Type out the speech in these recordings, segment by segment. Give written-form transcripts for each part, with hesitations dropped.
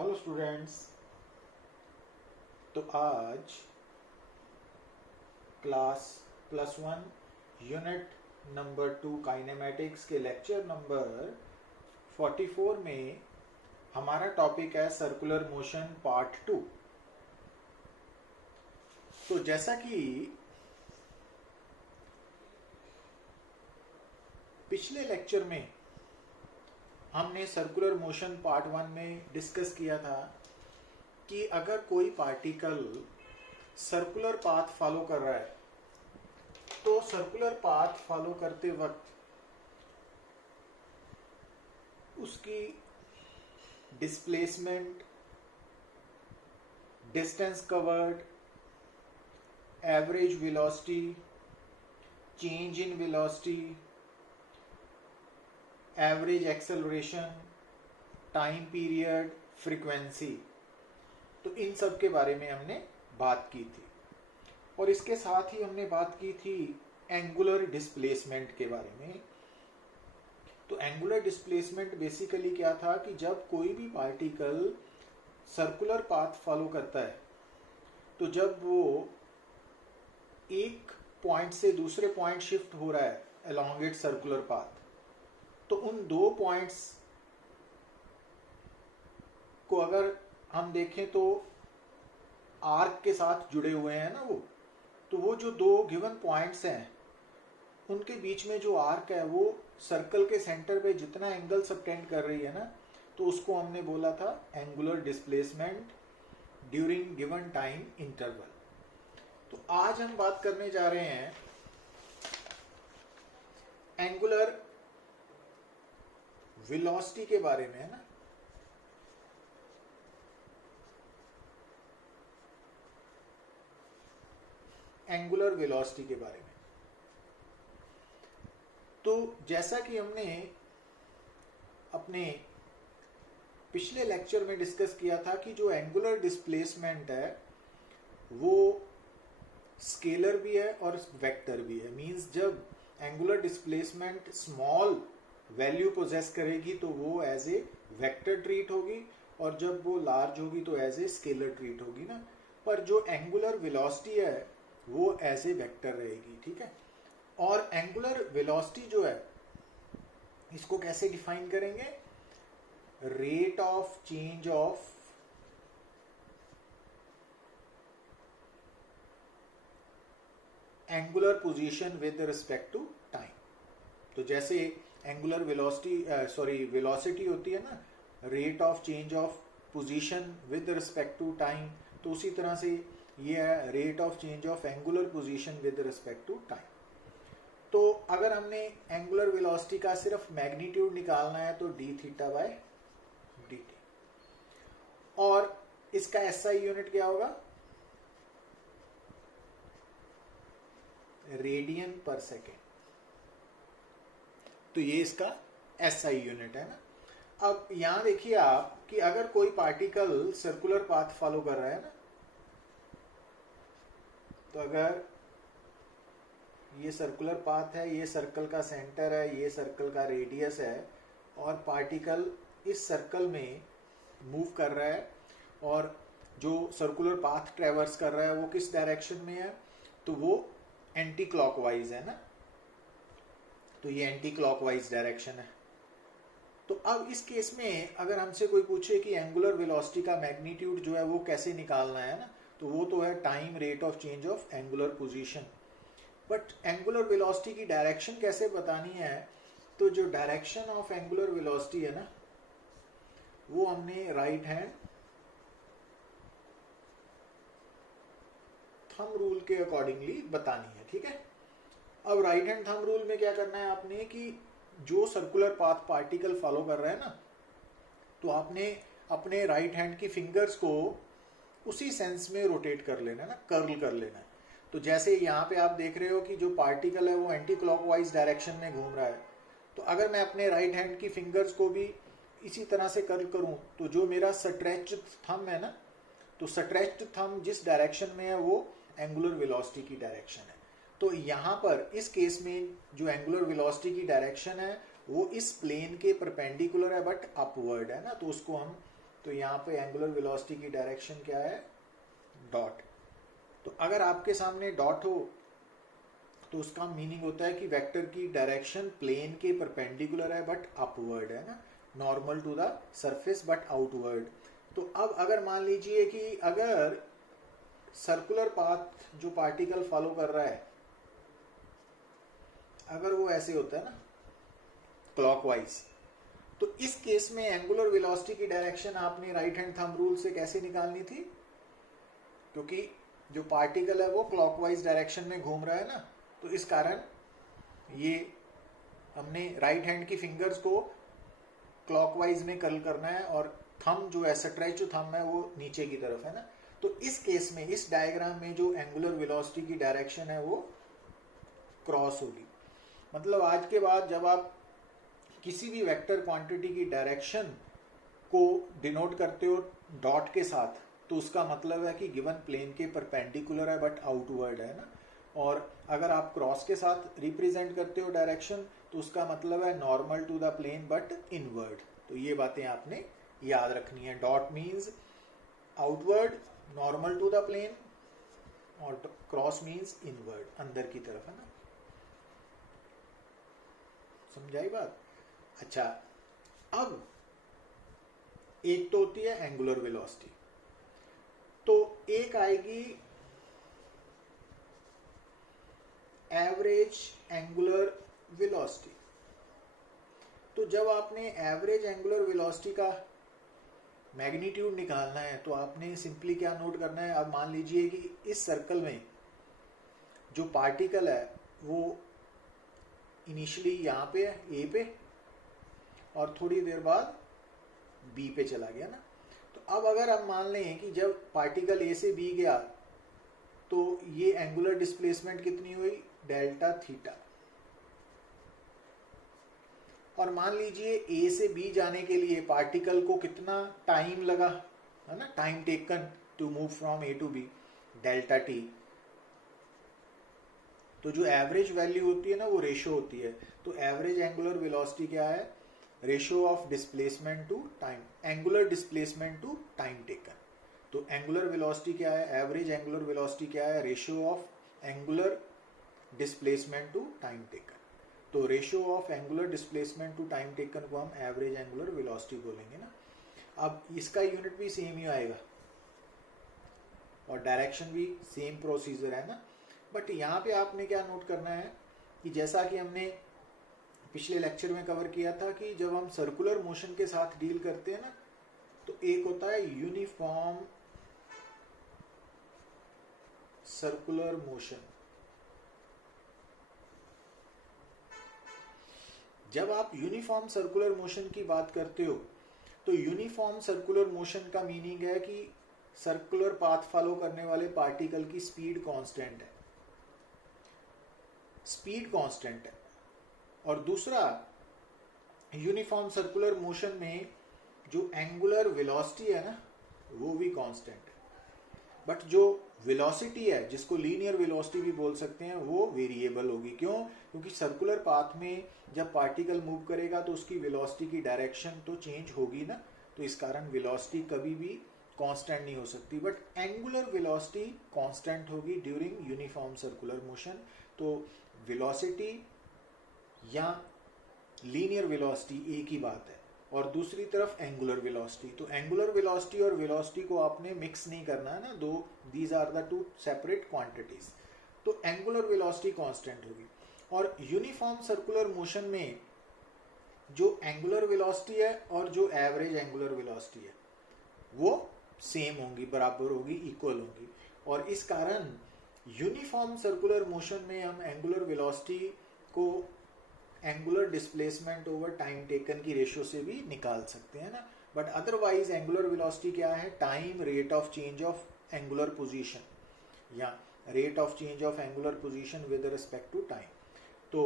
Hello students. तो आज class +1 unit number 2 kinematics के लेक्चर नंबर 44 में हमारा टॉपिक है सर्कुलर मोशन पार्ट 2। तो जैसा कि पिछले लेक्चर में हमने सर्कुलर मोशन पार्ट 1 में डिस्कस किया था कि अगर कोई पार्टिकल सर्कुलर पाथ फॉलो कर रहा है तो सर्कुलर पाथ फॉलो करते वक्त उसकी displacement, distance covered, average velocity, change in velocity, average acceleration, time period, frequency, तो इन सब के बारे में हमने बात की थी। और इसके साथ ही हमने बात की थी एंगुलर डिस्प्लेसमेंट के बारे में। तो एंगुलर डिस्प्लेसमेंट बेसिकली क्या था कि जब कोई भी पार्टिकल सर्कुलर पाथ फॉलो करता है तो जब वो एक पॉइंट से दूसरे पॉइंट शिफ्ट हो रहा है अलोंग इट सर्कुलर पाथ, तो उन दो पॉइंट्स को अगर हम देखें तो आर्क के साथ जुड़े हुए हैं ना तो वो जो दो गिवन पॉइंट्स हैं उनके बीच में जो आर्क है वो सर्कल के सेंटर पे जितना एंगल सबटेंड कर रही है ना, तो उसको हमने बोला था angular displacement during given time interval. तो आज हम बात करने जा रहे हैं एंगुलर वेलोसिटी के बारे में, है ना। एंगुलर वेलोसिटी के बारे में। तो जैसा कि हमने अपने पिछले लेक्चर में डिस्कस किया था कि जो एंगुलर डिस्प्लेसमेंट है वो स्केलर भी है और वेक्टर भी है। मींस जब angular displacement small value possess करेगी तो वो एज ए वेक्टर ट्रीट होगी, और जब वो लार्ज होगी तो एज ए स्केलर ट्रीट होगी ना। पर जो एंगुलर वेलोसिटी है वो एज ए वेक्टर रहेगी, ठीक है। और एंगुलर वेलोसिटी जो है इसको कैसे डिफाइन करेंगे? Rate of change of angular position with respect to time. तो जैसे एंगुलर वेलोसिटी होती है ना, rate of change of position with respect to time, तो उसी तरह से ये है rate of change of angular position with respect to time. तो अगर हमने एंगुलर वेलोसिटी का सिर्फ मैग्नीट्यूड निकालना है तो D theta by D T, और इसका एसआई यूनिट क्या होगा? रेडियन पर सेकेंड। तो ये इसका एसआई यूनिट है ना। अब यहां देखिए आप कि अगर कोई पार्टिकल सर्कुलर पाथ फॉलो कर रहा है ना, तो अगर ये सर्कुलर पाथ है, ये सर्कल का सेंटर है, ये सर्कल का रेडियस है, और पार्टिकल इस सर्कल में मूव कर रहा है, और जो सर्कुलर पाथ ट्रेवर्स कर रहा है वो किस डायरेक्शन में है? तो वो एंटी क्लॉकवाइज है ना। तो ये एंटी क्लॉकवाइज डायरेक्शन है। तो अब इस केस में अगर हमसे कोई पूछे कि एंगुलर वेलोसिटी का मैग्नीट्यूड जो है वो कैसे निकालना है ना, तो वो तो है time rate of change of angular position. But angular velocity की डायरेक्शन कैसे बतानी है? तो जो डायरेक्शन ऑफ एंगुलर वेलोसिटी है ना वो हमने राइट हैंड थंब रूल के अकॉर्डिंगली बतानी है, ठीक है। अब राइट हैंड थंब रूल में क्या करना है आपने कि जो सर्कुलर पाथ पार्टिकल फॉलो कर रहा है ना, तो आपने अपने राइट हैंड की फिंगर्स को उसी सेंस में रोटेट कर लेना है ना, कर्ल कर लेना है। तो जैसे यहाँ पे आप देख रहे हो कि जो पार्टिकल है वो एंटी क्लॉकवाइज डायरेक्शन में घूम रहा है, तो अगर मैं अपने राइट हैंड की फिंगर्स को भी इसी तरह से कर्ल करूं तो जो मेरा स्ट्रेच्ड थंब है ना, तो स्ट्रेच्ड थंब जिस डायरेक्शन में है वो एंगुलर वेलोसिटी की डायरेक्शन है। तो यहाँ पर इस केस में जो एंगुलर वेलोसिटी की डायरेक्शन है वो इस प्लेन के परपेंडिकुलर है बट अपवर्ड है ना, तो उसको हम तो यहाँ पे एंगुलर वेलोसिटी की डायरेक्शन क्या है, डॉट। तो अगर आपके सामने डॉट हो तो उसका मीनिंग होता है कि वेक्टर की डायरेक्शन प्लेन के परपेंडिकुलर है बट अपवर्ड है ना, normal to the surface but outward. तो अब अगर मान लीजिए कि अगर सर्कुलर पाथ जो पार्टिकल फॉलो कर रहा है अगर वो ऐसे होता है ना क्लॉकवाइज, तो इस केस में एंगुलर वेलोसिटी की डायरेक्शन आपने राइट हैंड थंब रूल से कैसे निकालनी थी, क्योंकि जो पार्टिकल है वो क्लॉकवाइज डायरेक्शन में घूम रहा है ना, तो इस कारण ये हमने राइट हैंड की फिंगर्स को क्लॉकवाइज में कर्ल करना है और थंब जो है स्ट्रेच जो थंब है वो नीचे की तरफ है ना। तो इस केस में इस डायग्राम में जो एंगुलर वेलोसिटी की डायरेक्शन है वो क्रॉस होगी। मतलब आज के बाद जब आप किसी भी वेक्टर क्वांटिटी की डायरेक्शन को डिनोट करते हो डॉट के साथ, तो उसका मतलब है कि गिवन प्लेन के परपेंडिकुलर है बट आउटवर्ड है ना। और अगर आप क्रॉस के साथ रिप्रेजेंट करते हो डायरेक्शन, तो उसका मतलब है normal to the plane but inward. तो ये बातें आपने याद रखनी है। Dot means outward, normal to the plane, और क्रॉस मीन्स इनवर्ड, अंदर की तरफ है ना। समझाई बात? अच्छा, अब एक तो होती है एंगुलर वेलोसिटी, तो एक आएगी एवरेज एंगुलर वेलोसिटी। तो जब आपने एवरेज एंगुलर वेलोसिटी का मैग्नीट्यूड निकालना है तो आपने सिंपली क्या नोट करना है। अब मान लीजिए कि इस सर्कल में जो पार्टिकल है वो इनिशियली यहाँ पे है ए पे, और थोड़ी देर बाद बी पे चला गया ना। तो अब अगर आप मान लें कि जब पार्टिकल ए से बी गया तो ये एंगुलर डिस्प्लेसमेंट कितनी हुई, डेल्टा थीटा। और मान लीजिए ए से बी जाने के लिए पार्टिकल को कितना टाइम लगा, है ना, time taken to move from A to B, delta T. तो जो एवरेज वैल्यू होती है ना वो रेशो होती है। तो एवरेज एंगुलर वेलोसिटी क्या है, ratio of displacement to time, angular displacement to time taken. तो एंगुलर वेलोसिटी क्या है, एवरेज एंगुलर वेलोसिटी क्या है, ratio of angular displacement to time taken. तो ratio of angular displacement to time taken को हम एवरेज एंगुलर वेलोसिटी बोलेंगे ना। अब इसका यूनिट भी सेम ही आएगा और डायरेक्शन भी सेम प्रोसीजर है ना। बट यहाँ पे आपने क्या नोट करना है कि जैसा कि हमने पिछले लेक्चर में कवर किया था कि जब हम सर्कुलर मोशन के साथ डील करते हैं ना, तो एक होता है यूनिफॉर्म सर्कुलर मोशन। जब आप यूनिफॉर्म सर्कुलर मोशन की बात करते हो तो यूनिफॉर्म सर्कुलर मोशन का मीनिंग है कि सर्कुलर पाथ फॉलो करने वाले पार्टिकल की स्पीड कांस्टेंट है, स्पीड कांस्टेंट है। और दूसरा, यूनिफॉर्म सर्कुलर मोशन में जो एंगुलर वेलोसिटी है ना वो भी कांस्टेंट है। बट जो वेलोसिटी है जिसको लीनियर वेलोसिटी भी बोल सकते हैं वो वेरिएबल होगी। क्यों? क्योंकि सर्कुलर पाथ में जब पार्टिकल मूव करेगा तो उसकी वेलोसिटी की डायरेक्शन तो चेंज होगी ना, तो इस कारण वेलोसिटी कभी भी कांस्टेंट नहीं हो सकती। बट एंगुलर वेलोसिटी कांस्टेंट होगी ड्यूरिंग यूनिफॉर्म सर्कुलर मोशन। तो वेलोसिटी या लीनियर वेलोसिटी एक ही बात है। और दूसरी तरफ एंगुलर वेलोसिटी, तो एंगुलर वेलोसिटी और वेलोसिटी को आपने मिक्स नहीं करना है ना, दो, these are the two separate quantities. तो एंगुलर वेलोसिटी कांस्टेंट होगी। और यूनिफॉर्म सर्कुलर मोशन में जो एंगुलर वेलोसिटी है और जो एवरेज एंगुलर वेलोसिटी है वो सेम होंगी, बराबर होगी, इक्वल होंगी। और इस कारण यूनिफॉर्म सर्कुलर मोशन में हम एंगुलर वेलोसिटी को angular displacement over time taken की रेशियो से भी निकाल सकते हैं ना। बट अदरवाइज एंगुलर वेलोसिटी क्या है, time rate of change of angular position या rate of change of angular position with respect to time. तो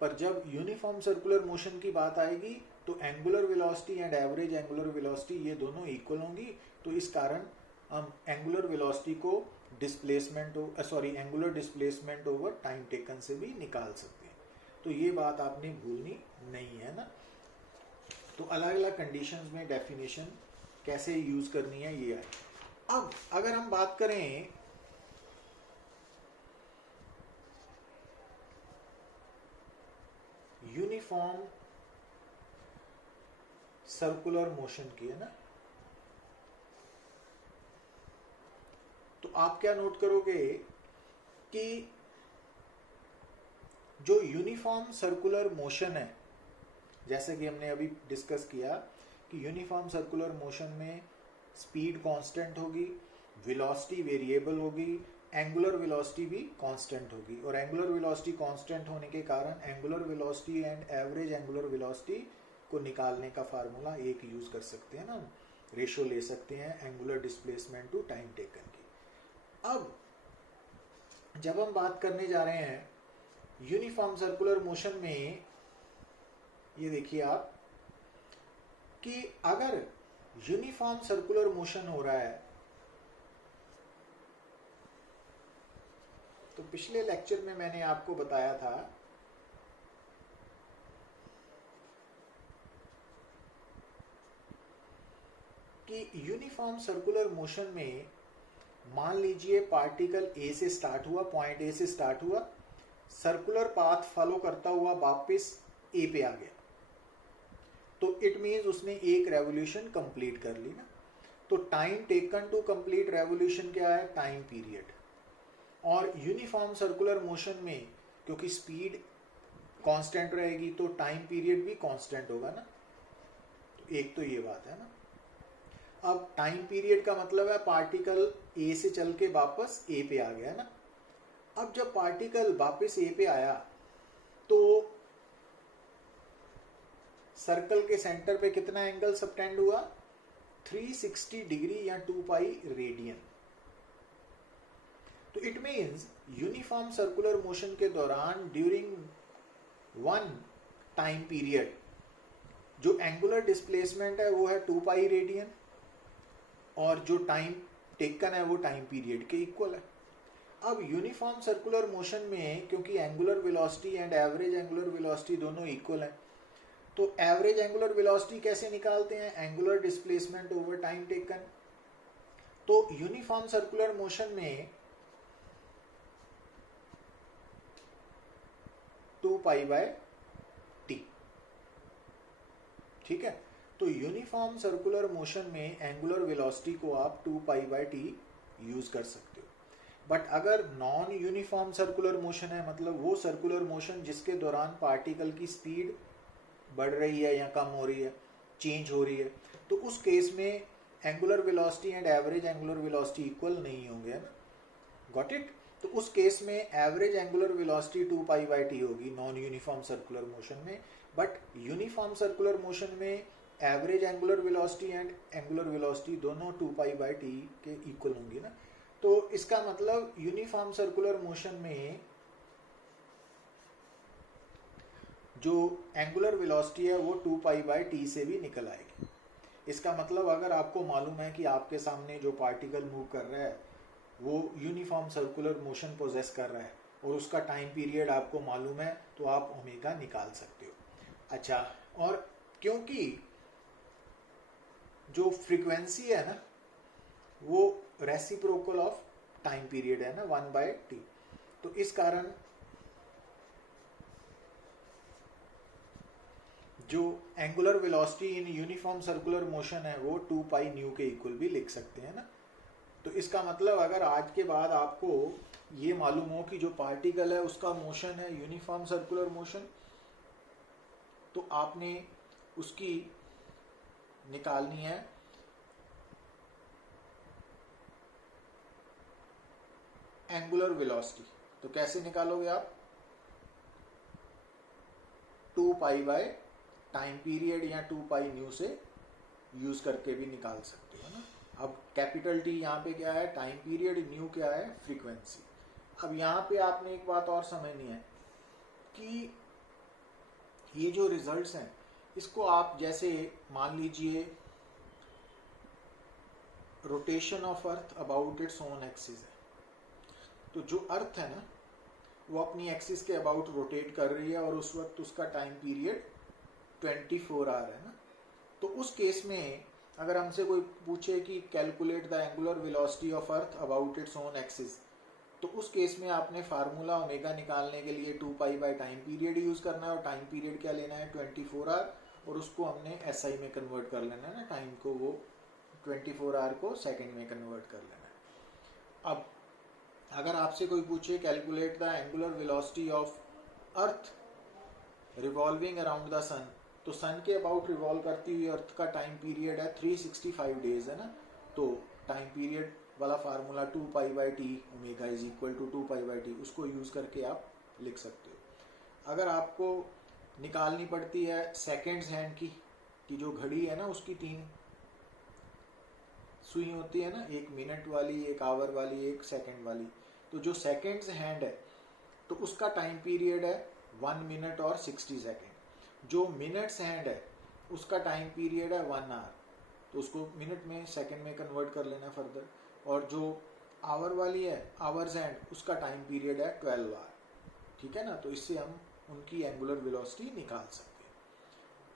पर जब यूनिफॉर्म सर्कुलर मोशन की बात आएगी तो angular velocity and average angular velocity ये दोनों इक्वल होंगी। तो इस कारण हम एंगुलर वेलोसिटी को angular displacement over time taken से भी निकाल सकते हैं। तो ये बात आपने भूलनी नहीं है ना। तो अलग अलग कंडीशंस में डेफिनेशन कैसे यूज करनी है ये है। अब अगर हम बात करें यूनिफॉर्म सर्कुलर मोशन की, है ना, तो आप क्या नोट करोगे कि जो यूनिफॉर्म सर्कुलर मोशन है, जैसे कि हमने अभी डिस्कस किया कि यूनिफॉर्म सर्कुलर मोशन में स्पीड कांस्टेंट होगी, वेलोसिटी वेरिएबल होगी, एंगुलर वेलोसिटी भी कांस्टेंट होगी, और एंगुलर वेलोसिटी कांस्टेंट होने के कारण angular velocity and average angular velocity को निकालने का फार्मूला एक यूज कर सकते हैं ना, रेशो ले सकते हैं angular displacement to time taken की। अब जब हम बात करने जा रहे हैं यूनिफॉर्म सर्कुलर मोशन में, ये देखिए आप कि अगर यूनिफॉर्म सर्कुलर मोशन हो रहा है, तो पिछले लेक्चर में मैंने आपको बताया था कि यूनिफॉर्म सर्कुलर मोशन में मान लीजिए पार्टिकल ए से स्टार्ट हुआ, पॉइंट ए से स्टार्ट हुआ, सर्कुलर पाथ फॉलो करता हुआ वापस ए पे आ गया, तो इट मीन्स उसने एक रेवोल्यूशन कंप्लीट कर ली ना। तो time taken to complete revolution क्या है? Time period. और यूनिफॉर्म सर्कुलर मोशन में क्योंकि स्पीड कांस्टेंट रहेगी तो टाइम पीरियड भी कांस्टेंट होगा ना, तो एक तो ये बात है ना। अब टाइम पीरियड का मतलब है पार्टिकल ए से चल के वापस ए पे आ गया ना। अब जब पार्टिकल वापस ए पे आया तो सर्कल के सेंटर पे कितना एंगल सबटेंड हुआ? 360 डिग्री या 2 पाई रेडियन। तो it means uniform circular motion के दौरान ड्यूरिंग वन टाइम पीरियड जो एंगुलर डिस्प्लेसमेंट है वो है 2 पाई रेडियन, और जो टाइम टेकन है वो टाइम पीरियड के इक्वल है। अब यूनिफॉर्म सर्कुलर मोशन में क्योंकि angular velocity and average angular velocity दोनों इक्वल है, तो एवरेज एंगुलर वेलोसिटी कैसे निकालते हैं? Angular displacement over time taken. तो यूनिफॉर्म सर्कुलर मोशन में 2 पाई बाय टी, ठीक है। तो यूनिफॉर्म सर्कुलर मोशन में एंगुलर वेलोसिटी को आप 2 पाई बाय टी यूज कर सकते हो। बट अगर नॉन यूनिफॉर्म सर्कुलर मोशन है, मतलब वो सर्कुलर मोशन जिसके दौरान पार्टिकल की स्पीड बढ़ रही है या कम हो रही है, चेंज हो रही है, तो उस केस में angular velocity and average angular velocity equal नहीं होंगे, है ना। Got it? तो उस केस में average angular velocity 2 pi by T होगी नॉन यूनिफॉर्म सर्कुलर मोशन में। बट यूनिफॉर्म सर्कुलर मोशन में average angular velocity and angular velocity दोनों 2 पाई बाय टी के इक्वल होंगी ना। तो इसका मतलब यूनिफॉर्म सर्कुलर मोशन में जो एंगुलर वेलोसिटी है वो 2 पाई बाय टी से भी निकल आएगी। इसका मतलब अगर आपको मालूम है कि आपके सामने जो पार्टिकल मूव कर रहा है वो यूनिफॉर्म सर्कुलर मोशन पोजेस कर रहा है और उसका टाइम पीरियड आपको मालूम है, तो आप ओमेगा निकाल सकते हो। अच्छा, और क्योंकि जो फ्रीक्वेंसी है ना वो रेसिप्रोकल ऑफ टाइम पीरियड है ना, 1 बाय टी, तो इस कारण जो angular velocity in uniform circular motion है वो 2 पाई न्यू के इक्वल भी लिख सकते हैं ना। तो इसका मतलब अगर आज के बाद आपको ये मालूम हो कि जो पार्टिकल है उसका मोशन है यूनिफॉर्म सर्कुलर मोशन, तो आपने उसकी निकालनी है एंगुलर वेलोसिटी। तो कैसे निकालोगे आप? 2 पाई बाय टाइम पीरियड या 2 पाई न्यू से यूज करके भी निकाल सकते हो ना। अब कैपिटल टी यहाँ पे क्या है? टाइम पीरियड, न्यू क्या है? फ्रीक्वेंसी। अब यहाँ पे आपने एक बात और समझनी है कि ये जो रिजल्ट्स हैं इसको आप जैसे मान लीजिए rotation of earth about its own axis है, तो जो अर्थ है ना वो अपनी एक्सिस के अबाउट रोटेट कर रही है और उस वक्त उसका टाइम पीरियड 24 आवर है ना। तो उस केस में अगर हमसे कोई पूछे कि calculate the angular velocity of earth about its own axis, तो उस केस में आपने फार्मूला ओमेगा निकालने के लिए 2 pi by time period use करना है, और टाइम पीरियड क्या लेना है 24 आवर, और उसको हमने एसआई में कन्वर्ट कर लेना है ना, टाइम को, वो 24 आवर को सेकंड में कन्वर्ट कर लेना है। अब अगर आपसे कोई पूछे calculate the angular velocity of earth revolving around the sun, तो सन के अबाउट रिवॉल्व करती हुई अर्थ का टाइम पीरियड है 365 डेज है ना, तो टाइम पीरियड वाला formula 2 pi by T omega is equal to 2 pi by T, उसको यूज करके आप लिख सकते हो। अगर आपको निकालनी पड़ती है सेकेंड्स हैंड की जो घड़ी है ना, उसकी 3 सुई होती है ना, 1 मिनट वाली, 1 आवर वाली, 1 सेकेंड वाली, तो जो सेकेंड्स हैंड है तो उसका टाइम पीरियड है 1 मिनट और 60 सेकेंड। जो मिनट्स हैंड है उसका टाइम पीरियड है 1 आवर, तो उसको मिनट में सेकेंड में कन्वर्ट कर लेना फर्दर। और जो आवर वाली है आवर्स हैंड, उसका टाइम पीरियड है 12 आवर, ठीक है ना। तो इससे हम उनकी एंगुलर वेलोसिटी निकाल सकते हैं।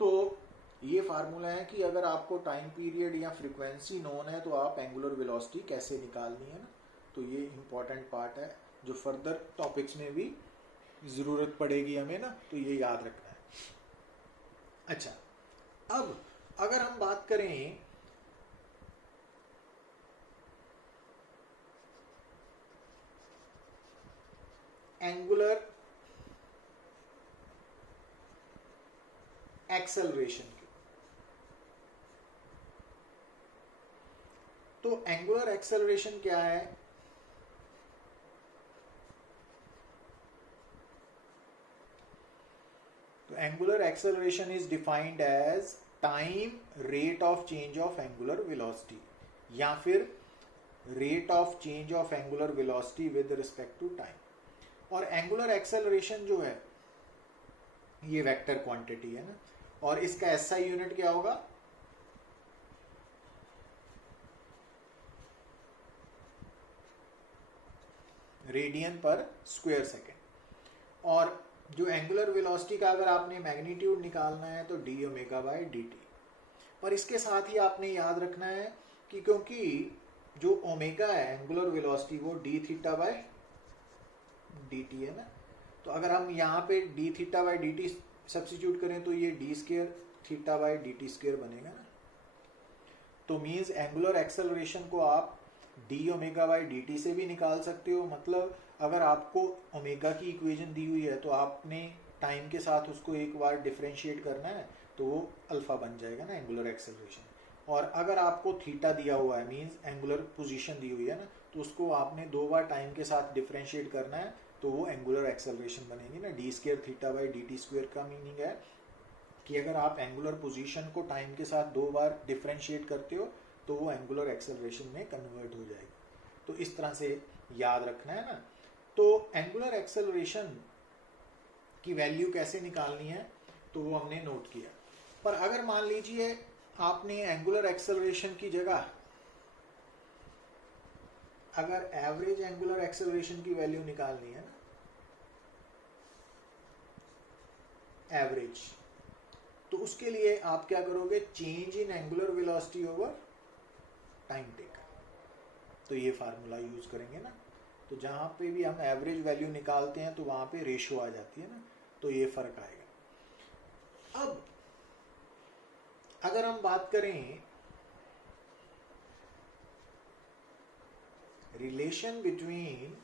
तो ये फार्मूला है कि अगर आपको टाइम पीरियड या फ्रीक्वेंसी नोन है तो आप एंगुलर वेलोसिटी कैसे निकालनी है ना, तो ये इम्पॉर्टेंट पार्ट है जो फर्दर टॉपिक्स में भी ज़रूरत पड़ेगी हमें ना, तो ये याद रखना है। अच्छा, अब अगर हम बात करें एंगुलर एक्सेलरेशन की, तो एंगुलर एक्सेलरेशन क्या है? तो angular acceleration is defined as time rate of change of angular velocity, या फिर rate of change of angular velocity with respect to time. और एंगुलर एक्सेलरेशन जो है ये वेक्टर क्वांटिटी है ना, और इसका एसआई यूनिट क्या होगा? रेडियन पर स्क्वायर सेकेंड। और जो एंगुलर वेलोसिटी का अगर आपने मैग्नीट्यूड निकालना है तो D omega by D T. पर इसके साथ ही आपने याद रखना है कि क्योंकि जो ओमेगा है एंगुलर वेलोसिटी वो D theta by D T है ना, तो अगर हम यहाँ पे D theta by D T substitute करें तो ये D square theta by D T square बनेगा ना। तो मीन्स एंगुलर एक्सेलरेशन को आप D omega by D T से भी निकाल सकते हो। मतलब अगर आपको ओमेगा की इक्वेशन दी हुई है तो आपने टाइम के साथ उसको एक बार डिफरेंशिएट करना है तो वो अल्फा बन जाएगा ना एंगुलर एक्सेलरेशन। और अगर आपको थीटा दिया हुआ है मीन्स एंगुलर पोजीशन दी हुई है ना, तो उसको आपने 2 बार टाइम के साथ डिफरेंशिएट करना है तो वो एंगुलर एक्सेलरेशन बनेगी ना। D square theta by D T square का मीनिंग है कि अगर आप एंगुलर पोजीशन को टाइम के साथ 2 बार डिफरेंशिएट करते हो तो वो एंगुलर एक्सेलरेशन में कन्वर्ट हो जाएगी। तो इस तरह से याद रखना है ना। तो एंगुलर एक्सेलरेशन की वैल्यू कैसे निकालनी है तो वो हमने नोट किया। पर अगर मान लीजिए आपने एंगुलर एक्सेलरेशन की जगह अगर एवरेज एंगुलर एक्सेलरेशन की वैल्यू निकालनी है ना, एवरेज, तो उसके लिए आप क्या करोगे? Change in angular velocity over time taken, तो ये फार्मूला यूज करेंगे ना। तो जहां पे भी हम एवरेज वैल्यू निकालते हैं तो वहां पे रेशो आ जाती है ना, तो ये फर्क आएगा। अब अगर हम बात करें relation between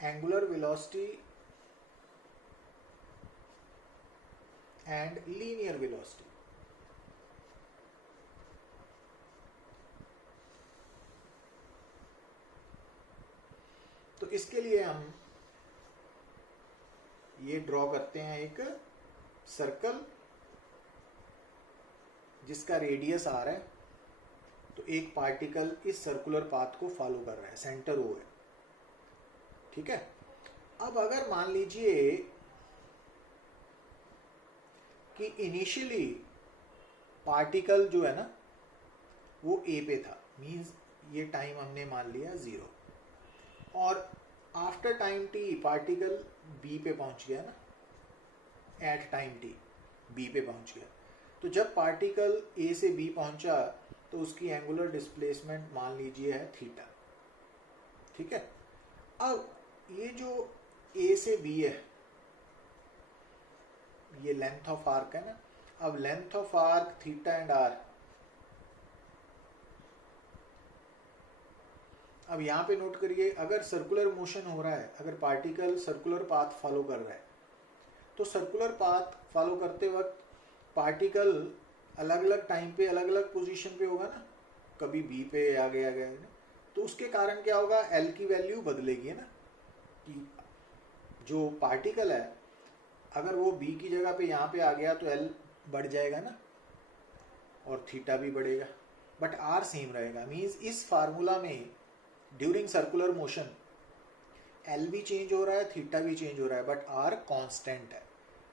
angular velocity and linear velocity, तो इसके लिए हम ये ड्रॉ करते हैं एक सर्कल जिसका रेडियस आर है। तो एक पार्टिकल इस सर्कुलर पाथ को फॉलो कर रहा है, सेंटर ओ है, ठीक है। अब अगर मान लीजिए कि इनिशियली पार्टिकल जो है ना वो ए पे था, मींस ये टाइम हमने मान लिया 0, और after time T particle B पे पहुंच गया ना, एट टाइम टी बी पे पहुंच गया। तो जब पार्टिकल ए से बी पहुंचा तो उसकी एंगुलर डिस्प्लेसमेंट मान लीजिए है थीटा। ठीक है, अब ये जो ए से बी है, ये लेंथ ऑफ आर्क है ना। अब length of arc theta and R, अब यहां पे नोट करिए, अगर सर्कुलर मोशन हो रहा है, अगर पार्टिकल सर्कुलर पाथ फॉलो कर रहा है, तो सर्कुलर पाथ फॉलो करते वक्त पार्टिकल अलग अलग टाइम पे अलग अलग पोजीशन पे होगा ना, कभी बी पे आ गया ना, तो उसके कारण क्या होगा, एल की वैल्यू बदलेगी ना, कि जो पार्टिकल है अगर वो बी की जगह पे यहाँ पे आ गया तो एल बढ़ जाएगा ना, और थीटा भी बढ़ेगा, बट आर सेम रहेगा। मीन्स इस फार्मूला में ड्यूरिंग सर्कुलर मोशन एल भी चेंज हो रहा है, थीटा भी चेंज हो रहा है, बट आर कांस्टेंट है।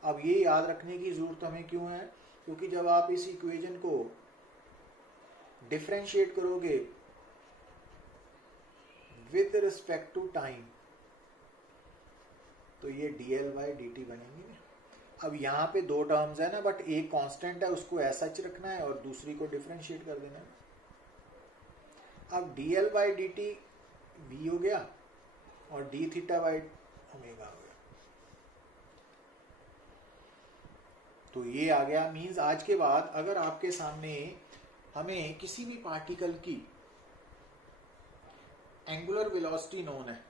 अब ये याद रखने की जरूरत हमें क्यों है, क्योंकि जब आप इस इक्वेशन को डिफरेंशिएट करोगे विद रिस्पेक्ट टू टाइम, तो ये dl बाई dt बनेंगे ना। अब यहाँ पे दो टर्म्स है ना, बट एक कांस्टेंट है, उसको ऐसा ही रखना है और दूसरी को डिफरेंशिएट कर देना है। अब dl बाई dt v हो गया और d थीटा बाई ओमेगा हो गया, तो ये आ गया। मींस आज के बाद अगर आपके सामने हमें किसी भी पार्टिकल की एंगुलर वेलोसिटी नोन है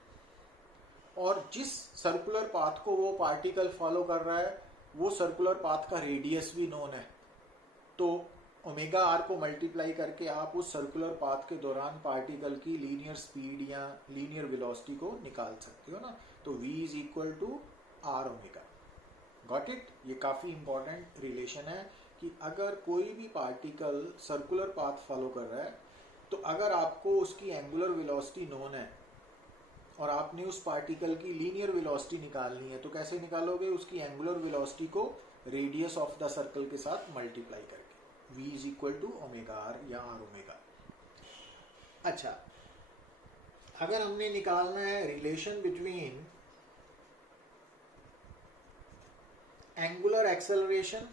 और जिस सर्कुलर पाथ को वो पार्टिकल फॉलो कर रहा है वो सर्कुलर पाथ का रेडियस भी नोन है, तो ओमेगा आर को मल्टीप्लाई करके आप उस सर्कुलर पाथ के दौरान पार्टिकल की लीनियर स्पीड या लीनियर वेलोसिटी को निकाल सकते हो ना। तो v is equal to R omega. Got it. ये काफी इंपॉर्टेंट रिलेशन है कि अगर कोई भी पार्टिकल सर्कुलर पाथ फॉलो कर रहा है तो अगर आपको उसकी एंगुलर वेलोसिटी नोन है और आपने उस पार्टिकल की लीनियर वेलोसिटी निकालनी है, तो कैसे निकालोगे, उसकी एंगुलर वेलोसिटी को रेडियस ऑफ द सर्कल के साथ मल्टीप्लाई करके, v is equal to omega R या आर ओमेगा। अच्छा, अगर हमने निकालना है relation between angular acceleration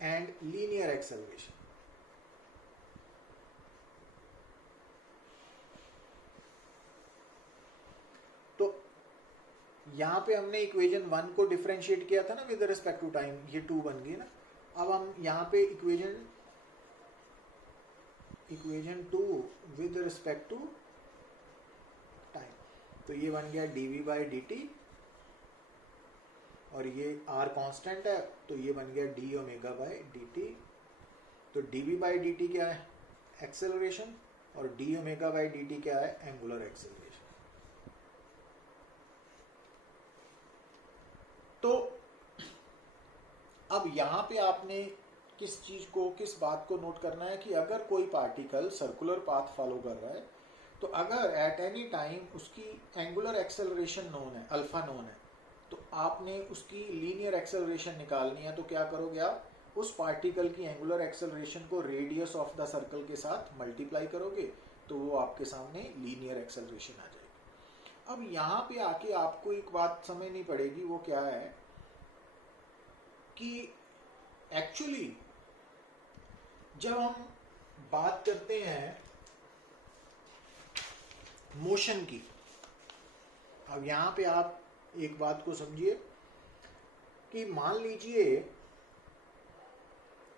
and linear acceleration, तो यहां पे हमने इक्वेशन 1 को डिफरेंशिएट किया था ना विद रिस्पेक्ट टू टाइम, ये 2 बन गई ना। अब हम यहां पे equation 2 with respect to time, तो ये बन गया dv बाई dt और ये r कांस्टेंट है तो ये बन गया d ओमेगा बाई dt। तो dv बाई dt क्या है, एक्सेलरेशन, और d ओमेगा बाई dt क्या है, एंगुलर एक्सेलरेशन। तो अब यहां पे आपने किस चीज को, किस बात को नोट करना है कि अगर कोई पार्टिकल सर्कुलर पाथ फॉलो कर रहा है तो अगर एट एनी टाइम उसकी एंगुलर एक्सेलरेशन नोन है, अल्फा नोन है, तो आपने उसकी लीनियर एक्सेलरेशन निकालनी है, तो क्या करोगे आप, उस पार्टिकल की एंगुलर एक्सेलरेशन को रेडियस ऑफ द सर्कल के साथ मल्टीप्लाई करोगे तो वो आपके सामने लीनियर एक्सेलरेशन आ जाएगी। अब यहाँ पे आके आपको एक बात समझनी पड़ेगी, वो क्या है कि एक्चुअली जब हम बात करते हैं मोशन की, अब यहां पे आप एक बात को समझिए कि मान लीजिए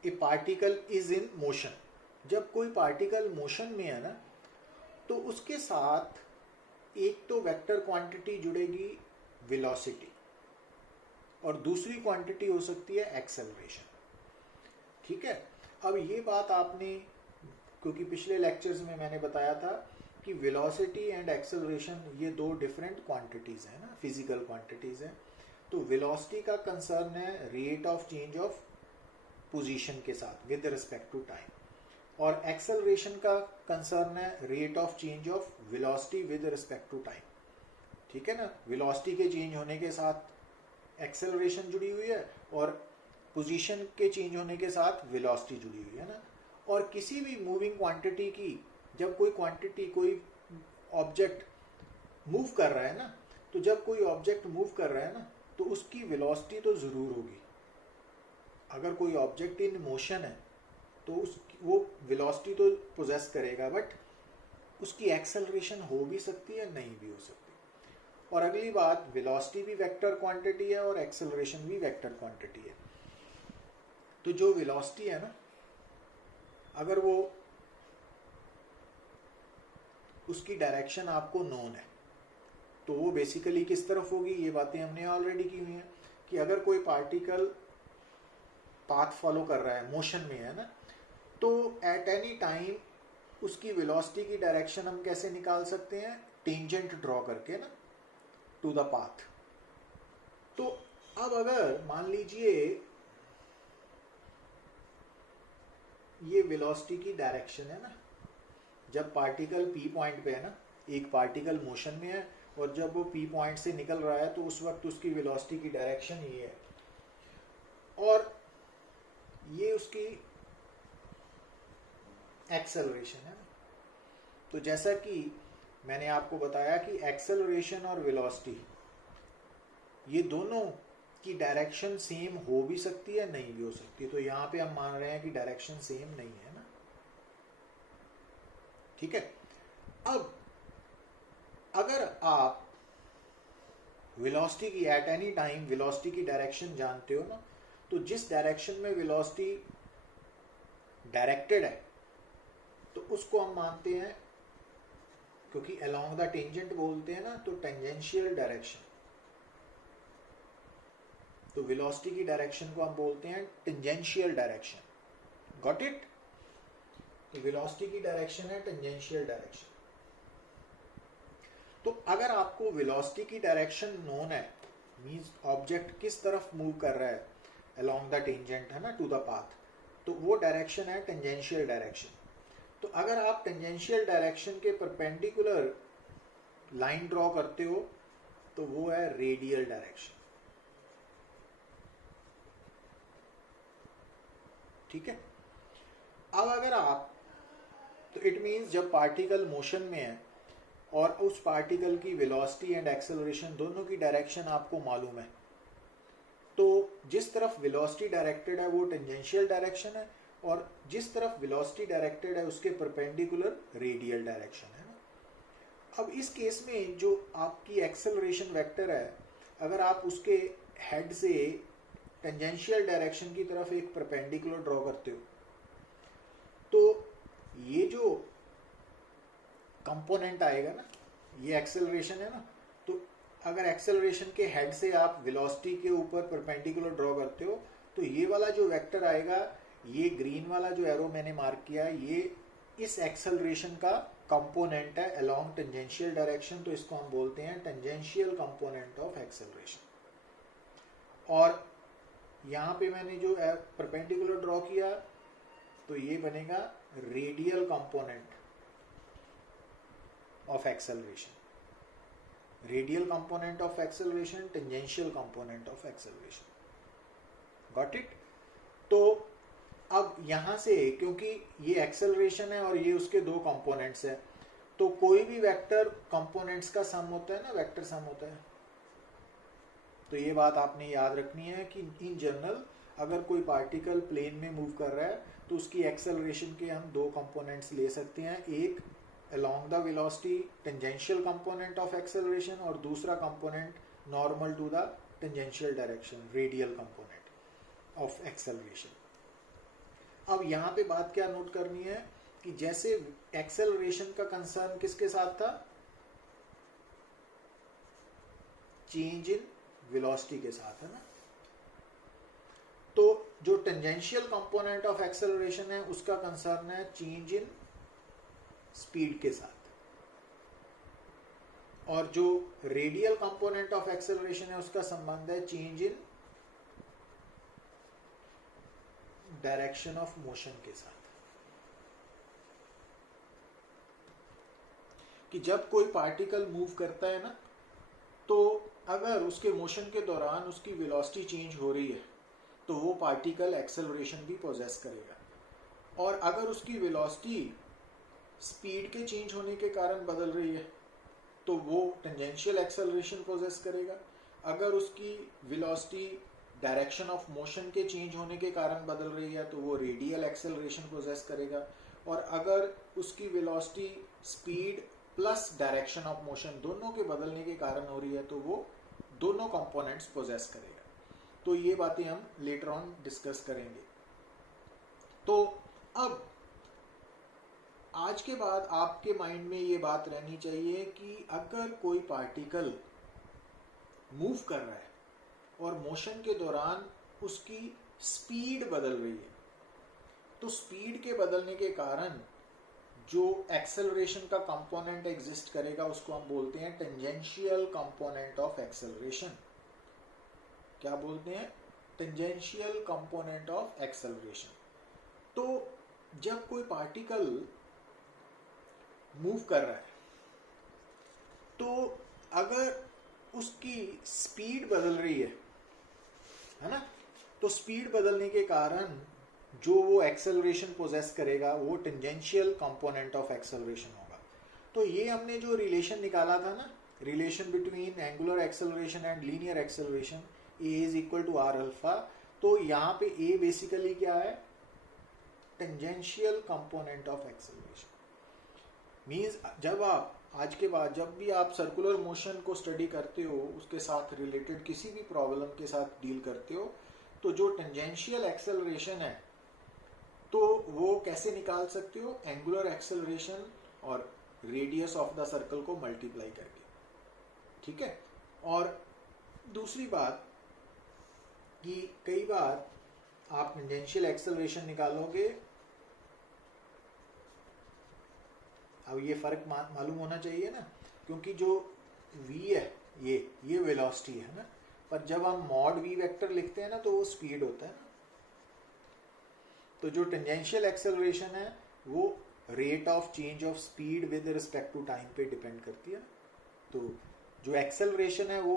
ए पार्टिकल इज इन मोशन। जब कोई पार्टिकल मोशन में है ना, तो उसके साथ एक तो वेक्टर क्वांटिटी जुड़ेगी वेलोसिटी, और दूसरी क्वांटिटी हो सकती है एक्सेलरेशन। ठीक है, अब ये बात आपने, क्योंकि पिछले लेक्चर्स में मैंने बताया था कि वेलोसिटी एंड एक्सेलरेशन ये दो डिफरेंट क्वांटिटीज है ना, फिजिकल क्वांटिटीज है। तो वेलोसिटी का कंसर्न है rate of change of position के साथ विद रिस्पेक्ट टू टाइम, और एक्सेलरेशन का कंसर्न है rate of change of velocity with respect to time. ठीक है ना, वेलोसिटी के चेंज होने के साथ एक्सेलरेशन जुड़ी हुई है और पोजीशन के चेंज होने के साथ वेलोसिटी जुड़ी हुई है ना। और किसी भी मूविंग क्वांटिटी की, जब कोई क्वांटिटी, कोई ऑब्जेक्ट मूव कर रहा है ना, तो जब कोई ऑब्जेक्ट मूव कर रहा है ना, तो उसकी वेलोसिटी तो जरूर होगी, अगर कोई ऑब्जेक्ट इन मोशन है तो वो वेलोसिटी तो पोजेस करेगा, बट उसकी एक्सेलरेशन हो भी सकती है, नहीं भी हो सकती। और अगली बात, वेलोसिटी भी वेक्टर क्वांटिटी है और एक्सेलरेशन भी वेक्टर क्वांटिटी है। तो जो वेलोसिटी है ना, अगर वो उसकी डायरेक्शन आपको नोन है तो वो बेसिकली किस तरफ होगी, ये बातें हमने ऑलरेडी की हुई हैं कि अगर कोई पार्टिकल पाथ फॉलो कर रहा है, मोशन में है ना, तो एट एनी टाइम उसकी वेलोसिटी की डायरेक्शन हम कैसे निकाल सकते हैं, टेंजेंट ड्रॉ करके ना टू द पाथ। तो अब अगर मान लीजिए ये वेलोसिटी की डायरेक्शन है ना, जब पार्टिकल पी पॉइंट पे है ना, एक पार्टिकल मोशन में है और जब वो पी पॉइंट से निकल रहा है तो उस वक्त उसकी वेलोसिटी की डायरेक्शन ये है और ये उसकी एक्सेलरेशन है। तो जैसा कि मैंने आपको बताया कि एक्सेलरेशन और वेलोसिटी ये दोनों की डायरेक्शन सेम हो भी सकती है, नहीं भी हो सकती। तो यहां पे हम मान रहे हैं कि डायरेक्शन सेम नहीं है ना, ठीक है। अब अगर आप वेलोसिटी की एट एनी टाइम वेलोसिटी की डायरेक्शन जानते हो ना, तो जिस डायरेक्शन में वेलोसिटी डायरेक्टेड है तो उसको हम मानते हैं, क्योंकि अलोंग द टेंजेंट बोलते हैं ना, तो टेंजेंशियल डायरेक्शन। तो वेलोसिटी की डायरेक्शन को हम बोलते हैं टेंजेंशियल डायरेक्शन। Got it? तो वेलोसिटी की डायरेक्शन है टेंजेंशियल डायरेक्शन। तो अगर आपको वेलोसिटी की डायरेक्शन नोन है, मींस ऑब्जेक्ट किस तरफ मूव कर रहा है अलोंग द टेंजेंट है ना टू द पाथ, तो वो डायरेक्शन है टेंजेंशियल डायरेक्शन। तो अगर आप टेंजेंशियल डायरेक्शन के परपेंडिकुलर लाइन ड्रॉ करते हो तो वो है रेडियल डायरेक्शन, ठीक है। अब अगर आप, तो इट मींस जब पार्टिकल मोशन में है और उस पार्टिकल की वेलोसिटी एंड एक्सेलरेशन दोनों की डायरेक्शन आपको मालूम है, तो जिस तरफ वेलोसिटी डायरेक्टेड है वो टेंजेंशियल डायरेक्शन है और जिस तरफ वेलोसिटी डायरेक्टेड है उसके परपेंडिकुलर रेडियल डायरेक्शन है ना। अब इस केस में जो आपकी एक्सेलरेशन वेक्टर है, अगर आप उसके हेड से टेंजेंशियल डायरेक्शन की तरफ एक परपेंडिकुलर ड्रॉ करते हो, तो ये जो कंपोनेंट आएगा ना, ये एक्सेलरेशन है ना, तो अगर एक्सेलरेशन के हेड से आप वेलोसिटी के ऊपर परपेंडिकुलर ड्रॉ करते हो तो ये वाला जो वेक्टर आएगा, ये ग्रीन वाला जो एरो मैंने मार्क किया, ये इस एक्सेलरेशन का कंपोनेंट है अलोंग टेंजेंशियल डायरेक्शन। तो इसको हम बोलते हैं टेंजेंशियल कंपोनेंट ऑफ एक्सेलरेशन। और यहाँ पे मैंने जो परपेंडिकुलर ड्रॉ किया तो ये बनेगा radial component of acceleration. Radial component of acceleration, tangential component of acceleration. Got it? तो अब यहां से क्योंकि ये एक्सेलरेशन है और ये उसके दो कंपोनेंट्स है, तो कोई भी वेक्टर कंपोनेंट्स का सम होता है ना, वेक्टर सम होता है। तो ये बात आपने याद रखनी है कि इन जनरल अगर कोई पार्टिकल प्लेन में मूव कर रहा है तो उसकी एक्सेलरेशन के हम दो कंपोनेंट्स ले सकते हैं, एक along the velocity tangential component of acceleration और दूसरा component normal to the tangential direction radial component of acceleration। अब यहाँ पे बात क्या नोट करनी है कि जैसे acceleration का कंसर्न किसके साथ था, चेंज इन velocity के साथ है ना, तो जो टेंजेंशियल कंपोनेंट ऑफ एक्सेलरेशन है उसका कंसर्न है चेंज इन स्पीड के साथ, और जो रेडियल कंपोनेंट ऑफ एक्सेलरेशन है उसका संबंध है change in direction of motion के साथ। कि जब कोई पार्टिकल मूव करता है ना, तो अगर उसके मोशन के दौरान उसकी वेलोसिटी चेंज हो रही है तो वो पार्टिकल एक्सेलरेशन भी पोजेस करेगा, और अगर उसकी वेलोसिटी स्पीड के चेंज होने के कारण बदल रही है तो वो टेंजेंशियल एक्सेलरेशन पोजेस करेगा। अगर उसकी वेलोसिटी डायरेक्शन ऑफ मोशन के चेंज होने के कारण बदल रही है तो वो रेडियल एक्सेलरेशन पोजेस करेगा, और अगर उसकी velocity speed plus direction of motion दोनों के बदलने के कारण हो रही है तो वो दोनों कंपोनेंट्स पोजेस करेगा। तो ये बातें हम लेटर ऑन डिस्कस करेंगे। तो अब आज के बाद आपके माइंड में ये बात रहनी चाहिए कि अगर कोई पार्टिकल मूव कर रहा है और मोशन के दौरान उसकी स्पीड बदल रही है, तो स्पीड के बदलने के कारण जो एक्सेलरेशन का कंपोनेंट एग्जिस्ट करेगा उसको हम बोलते हैं टेंजेंशियल कंपोनेंट ऑफ एक्सेलरेशन। क्या बोलते हैं? Tangential component of acceleration. तो जब कोई पार्टिकल मूव कर रहा है तो अगर उसकी स्पीड बदल रही है ना, तो स्पीड बदलने के कारण जो वो एक्सेलरेशन पोजेस करेगा वो टेंजेंशियल कंपोनेंट ऑफ एक्सेलरेशन होगा। तो ये हमने जो रिलेशन निकाला था ना, relation between angular acceleration and linear acceleration, A is equal to R alpha, तो यहाँ पे ए बेसिकली क्या है? Tangential component of acceleration. Means जब आप आज के बाद जब भी आप सर्कुलर मोशन को स्टडी करते हो, उसके साथ रिलेटेड किसी भी प्रॉब्लम के साथ डील करते हो, तो जो टेंजेंशियल एक्सेलरेशन है तो वो कैसे निकाल सकते हो? एंगुलर एक्सेलरेशन और रेडियस ऑफ द सर्कल को मल्टीप्लाई करके। ठीक है। और दूसरी बात कि कई बार आप टेंजेंशियल एक्सेलरेशन निकालोगे, अब ये फर्क मालूम होना चाहिए ना, क्योंकि जो v है ये वेलोसिटी है ना, पर जब हम मॉड v वेक्टर लिखते हैं ना तो वो स्पीड होता है ना। तो जो टेंजेंशियल एक्सेलरेशन है वो rate of change of speed with respect to time पे डिपेंड करती है। तो जो एक्सेलरेशन है वो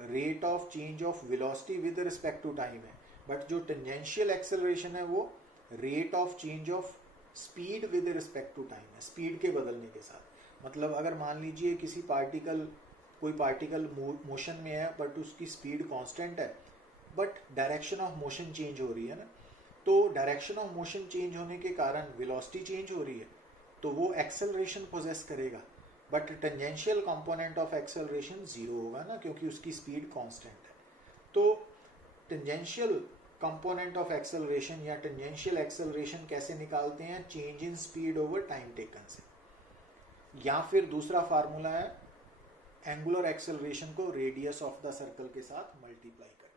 rate of change of velocity with respect to time है, बट जो टेंजेंशियल एक्सेलरेशन है वो rate of change of speed with respect to time है, स्पीड के बदलने के साथ। मतलब अगर मान लीजिए कोई पार्टिकल मोशन में है बट उसकी स्पीड कांस्टेंट है, but direction of motion change हो रही है ना, तो डायरेक्शन ऑफ मोशन चेंज होने के कारण वेलोसिटी चेंज हो रही है तो वो एक्सेलरेशन पोजेस करेगा, but tangential component of acceleration zero होगा ना, क्योंकि उसकी स्पीड कांस्टेंट है। तो टेंजेंशियल कंपोनेंट ऑफ एक्सेलरेशन या टेंजेंशियल एक्सेलरेशन कैसे निकालते हैं? Change in speed over time taken से, या फिर दूसरा फार्मूला है एंगुलर एक्सेलरेशन को रेडियस ऑफ द सर्कल के साथ मल्टीप्लाई कर।